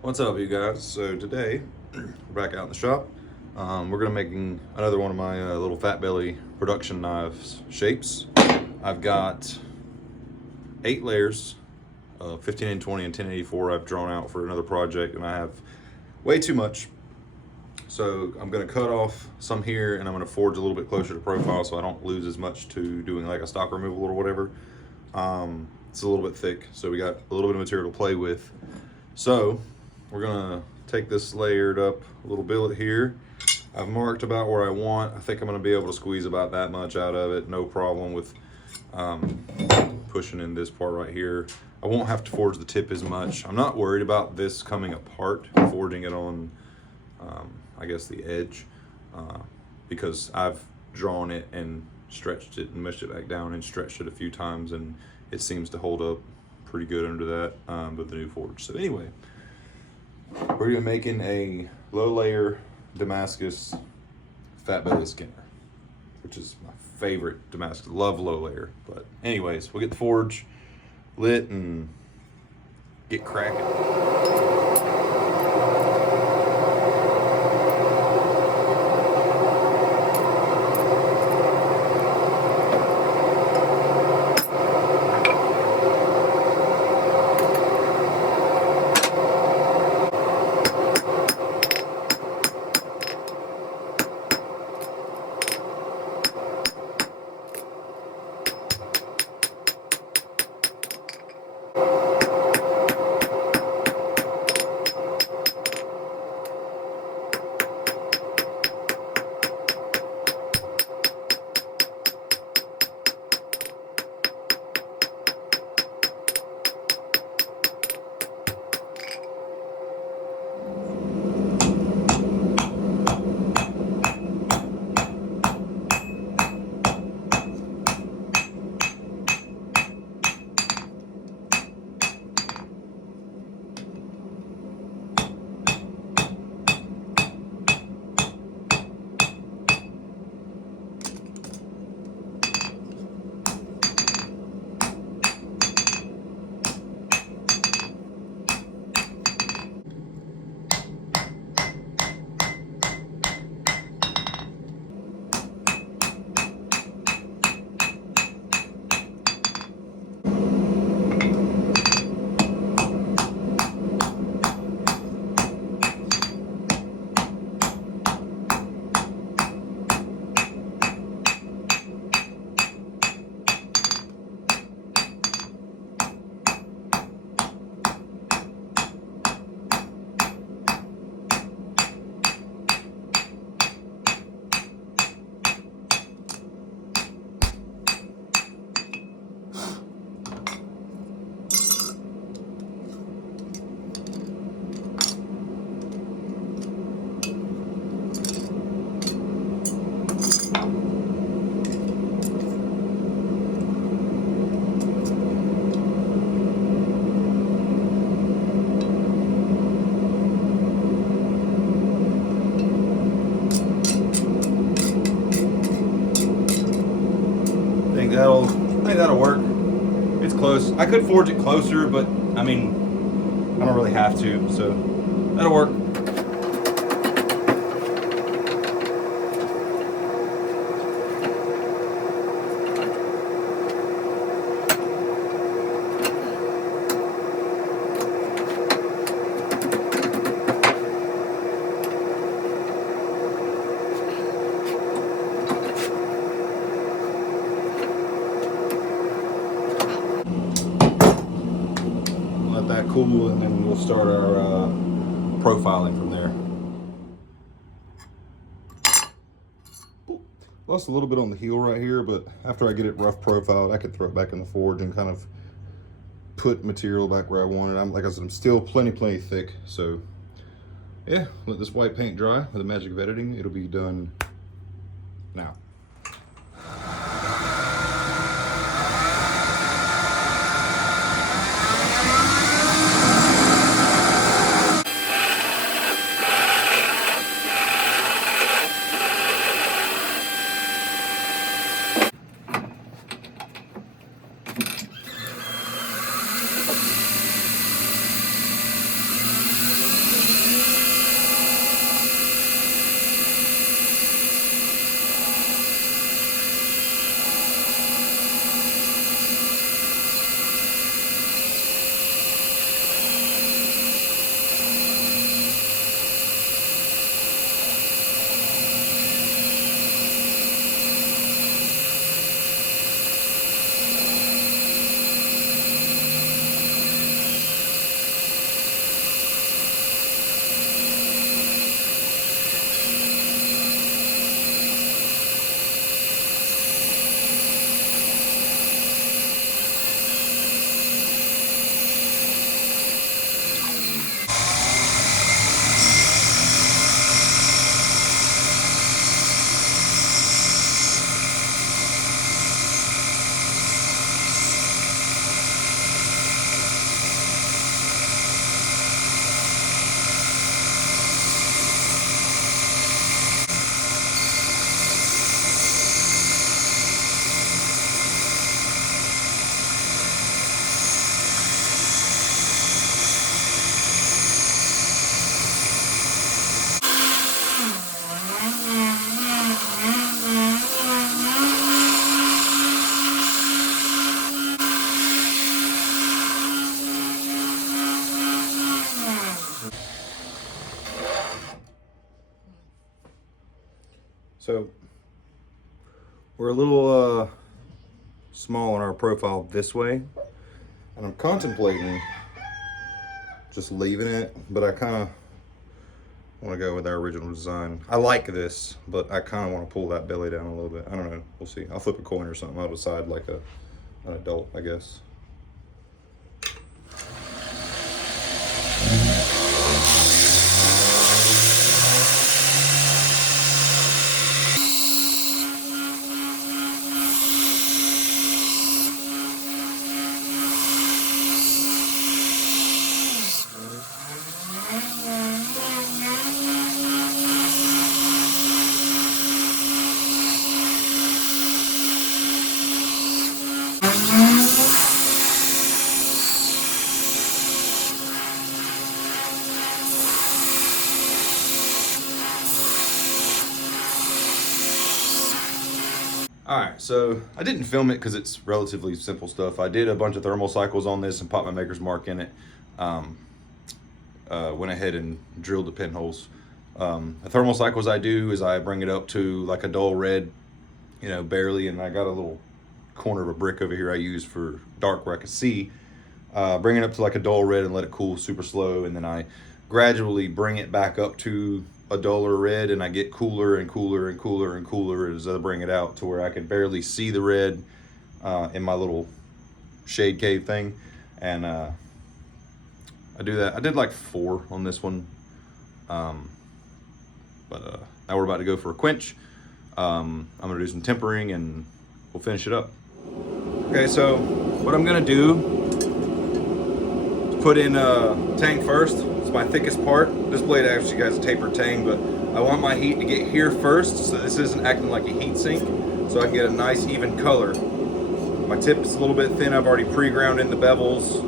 What's up, you guys? So today we're back out in the shop. We're gonna making another one of my little Fatbelly production knives shapes. I've got 8 layers, 15 and 20 and 1084. I've drawn out for another project, and I have way too much. So I'm gonna cut off some here, and I'm gonna forge a little bit closer to profile, so I don't lose as much to doing like a stock removal or whatever. It's a little bit thick, so we got a little bit of material to play with. So we're gonna take this layered up little billet here. I've marked about where I want. I think I'm gonna be able to squeeze about that much out of it. No problem with pushing in this part right here. I won't have to forge the tip as much. I'm not worried about this coming apart, forging it on, I guess, the edge, because I've drawn it and stretched it and mushed it back down and stretched it a few times, and it seems to hold up pretty good under that with the new forge. So anyway, we're gonna be making a low layer Damascus Fatbelly Skinner, which is my favorite Damascus. Love low layer. But anyways, we'll get the forge lit and get cracking. I think that'll work. It's close. I could forge it closer, but I mean, I don't really have to, so that'll work. That cool, and then we'll start our profiling from there. Lost a little bit on the heel right here, but after I get it rough profiled, I could throw it back in the forge and kind of put material back where I want it. Like I said, I'm still plenty thick, so yeah, let this white paint dry with the magic of editing. It'll be done now. So we're a little small on our profile this way, and I'm contemplating just leaving it, but I kind of want to go with our original design. I like this, but I kind of want to pull that belly down a little bit. I don't know. We'll see. I'll flip a coin or something. I'll decide like an adult, I guess. Alright, so I didn't film it because it's relatively simple stuff. I did a bunch of thermal cycles on this and popped my maker's mark in it. Went ahead and drilled the pinholes. The thermal cycles I do is I bring it up to like a dull red, you know, barely, and I got a little corner of a brick over here I use for dark where I can see. Bring it up to like a dull red and let it cool super slow, and then I gradually bring it back up to a duller red, and I get cooler and cooler and cooler and cooler as I bring it out to where I can barely see the red in my little shade cave thing. And I do that. I did like 4 on this one, but now we're about to go for a quench. I'm gonna do some tempering and we'll finish it up. Okay, so what I'm gonna do is put in tang first. It's my thickest part. This blade actually has a tapered tang, but I want my heat to get here first, so this isn't acting like a heat sink, so I can get a nice even color. My tip is a little bit thin. I've already pre-ground in the bevels,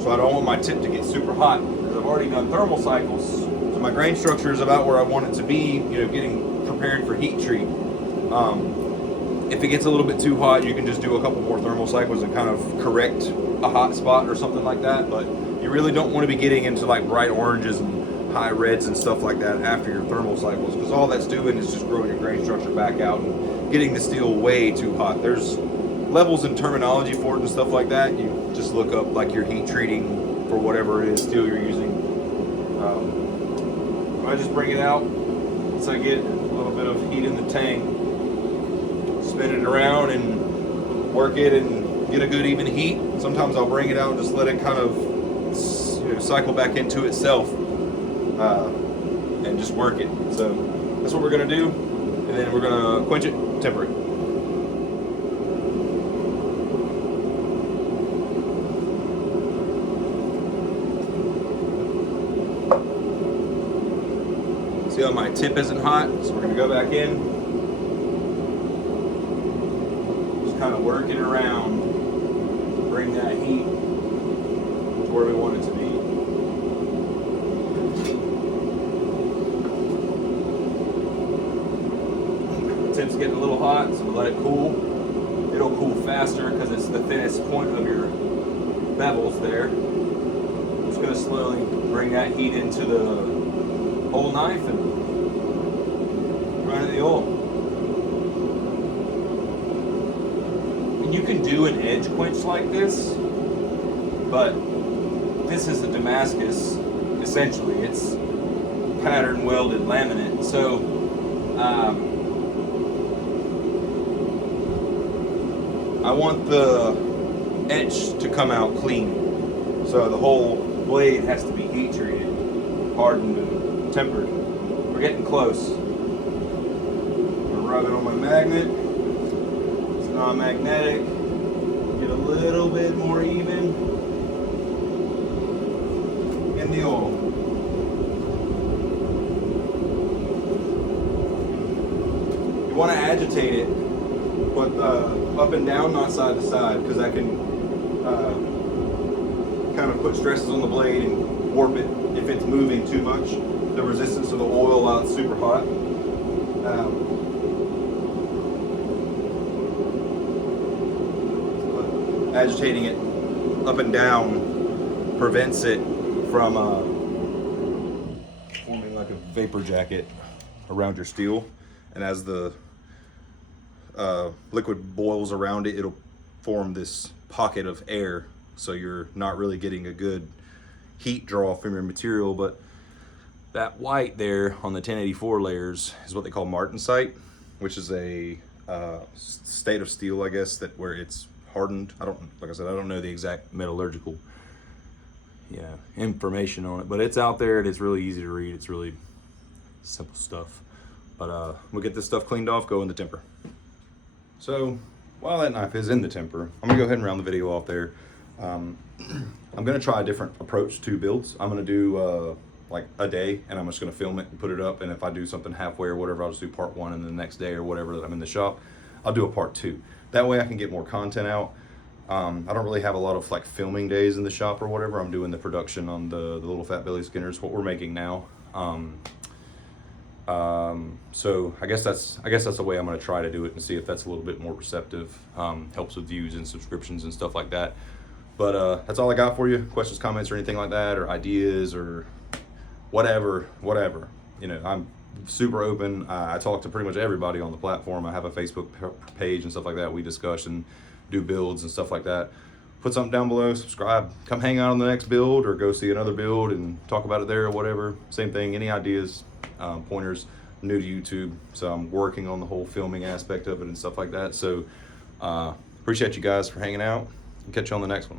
so I don't want my tip to get super hot because I've already done thermal cycles. So my grain structure is about where I want it to be, you know, getting prepared for heat treat. If it gets a little bit too hot, you can just do a couple more thermal cycles and kind of correct a hot spot or something like that, but you really don't want to be getting into like bright oranges and high reds and stuff like that after your thermal cycles, because all that's doing is just growing your grain structure back out and getting the steel way too hot. There's levels and terminology for it and stuff like that. You just look up like your heat treating for whatever it is steel you're using. I just bring it out once I get a little bit of heat in the tang, spin it around and work it and get a good even heat. Sometimes I'll bring it out and just let it kind of, you know, cycle back into itself and just work it. So that's what we're gonna do, and then we're gonna quench it, temper it. See how my tip isn't hot, so we're gonna go back in, just kind of work it around, bring that heat to where we want it to be. The tip's getting a little hot, so we'll let it cool. It'll cool faster because it's the thinnest point of your bevels there. I'm just gonna slowly bring that heat into the whole knife and run in the oil. And you can do an edge quench like this, but this is a Damascus, essentially. It's pattern welded laminate. So I want the edge to come out clean. So the whole blade has to be heat treated, hardened, and tempered. We're getting close. I'm gonna rub it on my magnet. It's non-magnetic. Get a little bit more even in the oil. You want to agitate it, but up and down, not side to side, because I can kind of put stresses on the blade and warp it if it's moving too much. The resistance of the oil while it's super hot. Agitating it up and down prevents it from forming like a vapor jacket. around your steel, and as the liquid boils around it, it'll form this pocket of air, so you're not really getting a good heat draw from your material. But that white there on the 1084 layers is what they call martensite, which is a state of steel, I guess, that where it's hardened. Like I said, I don't know the exact metallurgical information on it, but it's out there and it's really easy to read. It's really simple stuff. But we'll get this stuff cleaned off, go in the temper. So while that knife is in the temper, I'm gonna go ahead and round the video off there. I'm gonna try a different approach to builds. I'm gonna do like a day, and I'm just gonna film it and put it up, and if I do something halfway or whatever, I'll just do part 1, and the next day or whatever that I'm in the shop, I'll do a part 2. That way I can get more content out. I don't really have a lot of like filming days in the shop or whatever. I'm doing the production on the little Fatbelly skinners, what we're making now. So I guess that's the way I'm going to try to do it, and see if that's a little bit more receptive. Helps with views and subscriptions and stuff like that. But that's all I got for you. Questions, comments, or anything like that, or ideas, or whatever. You know, I'm super open. I talk to pretty much everybody on the platform. I have a Facebook page and stuff like that. We discuss and do builds and stuff like that. Put something down below, subscribe, come hang out on the next build, or go see another build and talk about it there or whatever. Same thing, any ideas, pointers. I'm new to YouTube, so I'm working on the whole filming aspect of it and stuff like that. So appreciate you guys for hanging out, and catch you on the next one.